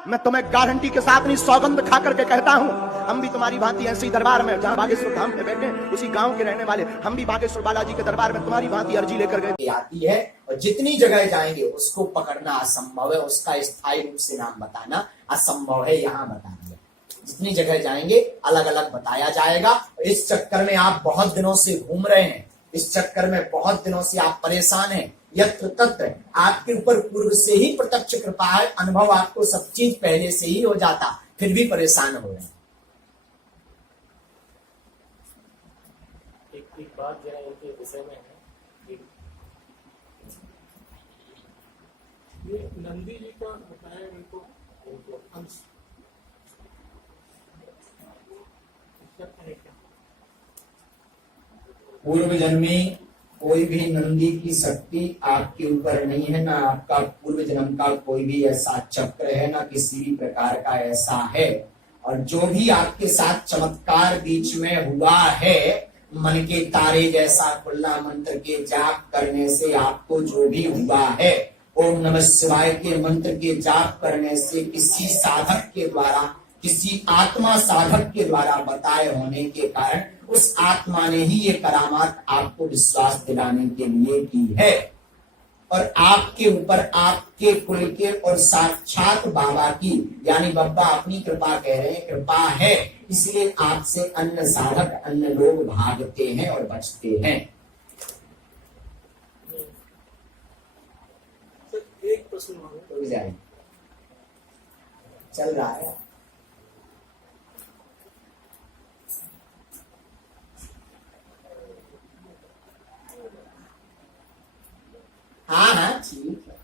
मैं तुम्हें गारंटी के साथ नहीं सौगंध खा करके कहता हूँ, हम भी तुम्हारी भांति ऐसे ही दरबार में जहाँ बागेश्वर धाम पे बैठे उसी गांव के रहने वाले हम भी बागेश्वर बालाजी के दरबार में तुम्हारी भांति अर्जी लेकर गए। आती है और जितनी जगह जाएंगे उसको पकड़ना असंभव है, उसका स्थायी रूप से नाम बताना असंभव है। यहाँ बता दिया जितनी जगह जाएंगे अलग अलग बताया जाएगा। इस चक्कर में आप बहुत दिनों से घूम रहे हैं, इस चक्कर में बहुत दिनों से आप परेशान हैं। यत्र तत्र आपके ऊपर पूर्व से ही प्रत्यक्ष कृपा है, अनुभव आपको सब चीज पहले से ही हो जाता, फिर भी परेशान हो रहे हैं। एक बात जरा इनके विषय में है, ये नंदी जी का बताया इनको अंश पूर्व जन्मी कोई भी नंदी की शक्ति आपके ऊपर नहीं है, ना आपका पूर्व जन्म का कोई भी ऐसा चक्र है, ना किसी भी प्रकार का ऐसा है। और जो भी आपके साथ चमत्कार बीच में हुआ है, मन के तारे जैसा खुला मंत्र के जाप करने से आपको जो भी हुआ है, ओम नमः शिवाय के मंत्र के जाप करने से किसी साधक के द्वारा, किसी आत्मा साधक के द्वारा बताए होने के कारण उस आत्मा ने ही ये करामात आपको विश्वास दिलाने के लिए की है। और आपके ऊपर आपके कुल के और साक्षात बाबा की, यानी बाबा अपनी कृपा कह रहे हैं, कृपा है, इसलिए आपसे अन्य साधक अन्य लोग भागते हैं और बचते हैं। एक प्रश्न चल रहा है। हाँ ठीक है।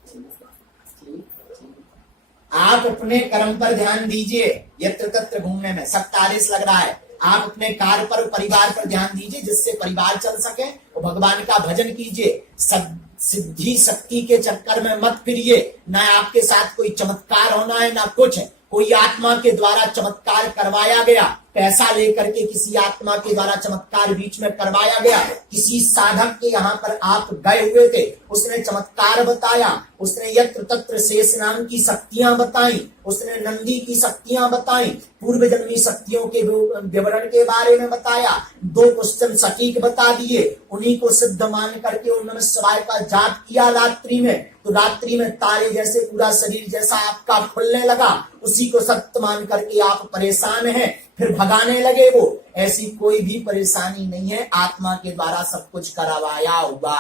आप अपने कर्म पर ध्यान दीजिए। यत्र तत्र घूमने में सब तारीफ लग रहा है। आप अपने कार्य पर, परिवार पर ध्यान दीजिए, जिससे परिवार चल सके। और भगवान का भजन कीजिए। सब सिद्धि शक्ति के चक्कर में मत फिरिए। ना आपके साथ कोई चमत्कार होना है, ना कुछ है। कोई आत्मा के द्वारा चमत्कार करवाया गया, पैसा लेकर के किसी आत्मा के द्वारा चमत्कार बीच में करवाया गया। किसी साधक के यहाँ पर आप गए हुए थे, उसने चमत्कार बताया, उसने यत्र तत्र शेष नाम की शक्तियां बताई, उसने नंदी की शक्तियां बताई, पूर्व जन्मी शक्तियों के विवरण के बारे में बताया, 2 क्वेश्चन सटीक बता दिए, उन्हीं को सिद्ध मान करके ओम नमः शिवाय का जाप किया रात्रि में, तो रात्रि में तारे जैसे पूरा शरीर जैसा आपका खुलने लगा। उसी को सत्य मान करके आप परेशान हैं, फिर भगाने लगे वो। ऐसी कोई भी परेशानी नहीं है, आत्मा के द्वारा सब कुछ करवाया हुआ।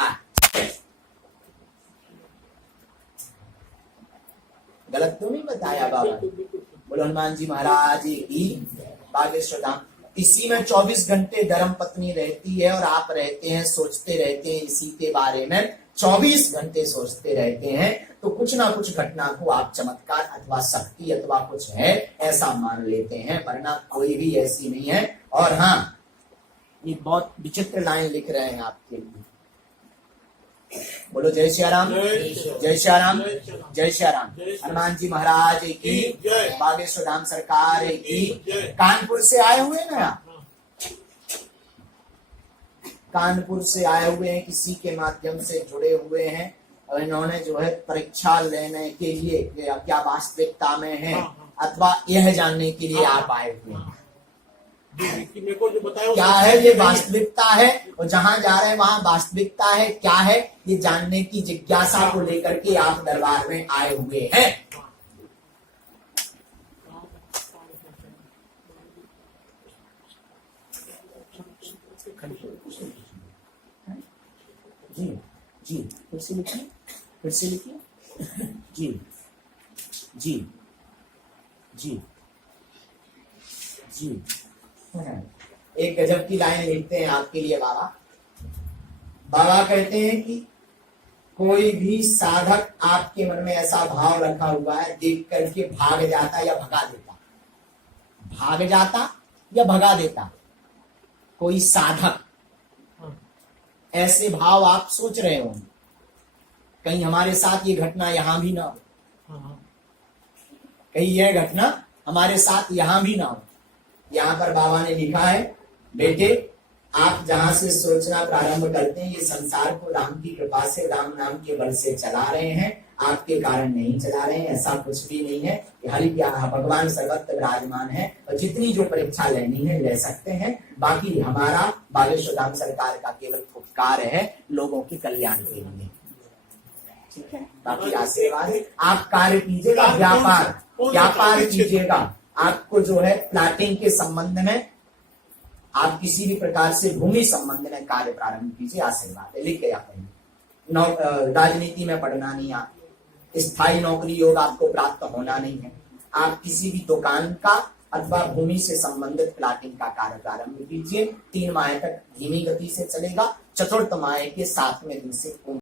गलत तो नहीं बताया बाबा? बोलो हनुमान जी महाराज की बागेश्वर धाम। इसी में 24 घंटे धर्म पत्नी रहती है और आप रहते हैं, सोचते रहते हैं इसी के बारे में, 24 घंटे सोचते रहते हैं। तो कुछ ना कुछ घटना को आप चमत्कार अथवा शक्ति अथवा कुछ है ऐसा मान लेते हैं, वरना कोई भी ऐसी नहीं है। और हाँ, ये बहुत विचित्र लाइन लिख रहे हैं आपके लिए। बोलो जय श्री राम, जय श्री राम, जय श्री राम। हनुमान जी महाराज की, बागेश्वर धाम सरकार की। कानपुर से आए हुए ना आप, कानपुर से आए हुए हैं, किसी के माध्यम से जुड़े हुए हैं, और इन्होंने जो है परीक्षा लेने के लिए क्या वास्तविकता में है अथवा यह जानने के लिए आप आए हुए हैं मेरे को जो बताया क्या है ये वास्तविकता है, और जहां जा रहे हैं वहां वास्तविकता है क्या है, ये जानने की जिज्ञासा को लेकर के आप दरबार में आए हुए हैं। जी जी, फिर से लिखिए, फिर से लिखिए। जी जी जी जी। एक गजब की लाइन लिखते हैं आपके लिए बाबा। बाबा कहते हैं कि कोई भी साधक आपके मन में ऐसा भाव रखा हुआ है, देख करके भाग जाता या भगा देता, भाग जाता या भगा देता कोई साधक। ऐसे भाव आप सोच रहे हो, कहीं हमारे साथ ये घटना यहां भी ना हो, कहीं यह घटना हमारे साथ यहां भी ना हो। यहाँ पर बाबा ने लिखा है, बेटे आप जहां से सोचना प्रारंभ करते हैं, ये संसार को राम की कृपा से, राम नाम के बल से चला रहे हैं, आपके कारण नहीं चला रहे हैं। ऐसा कुछ भी नहीं है। हरि भगवान सर्वत्र विराजमान है और जितनी जो परीक्षा लेनी है ले सकते हैं। बाकी हमारा बागेश्वर धाम सरकार का केवल उपकार है लोगों के कल्याण के लिए। ठीक है, बाकी आशीर्वाद आप कार्य कीजिएगा, व्यापार कीजिएगा। आपको जो है प्लाटिंग के संबंध में, आप किसी भी प्रकार से भूमि संबंध में कार्य प्रारंभ कीजिए। आशीर्वाद है, लिख के आप राजनीति में पढ़ना नहीं, आप स्थायी नौकरी योग आपको प्राप्त होना नहीं है। आप किसी भी दुकान का अथवा भूमि से संबंधित प्लाटिंग का कार्य प्रारंभ कीजिए। 3 माह तक धीमी गति से चलेगा, चतुर्थ माह के 7वें दिन से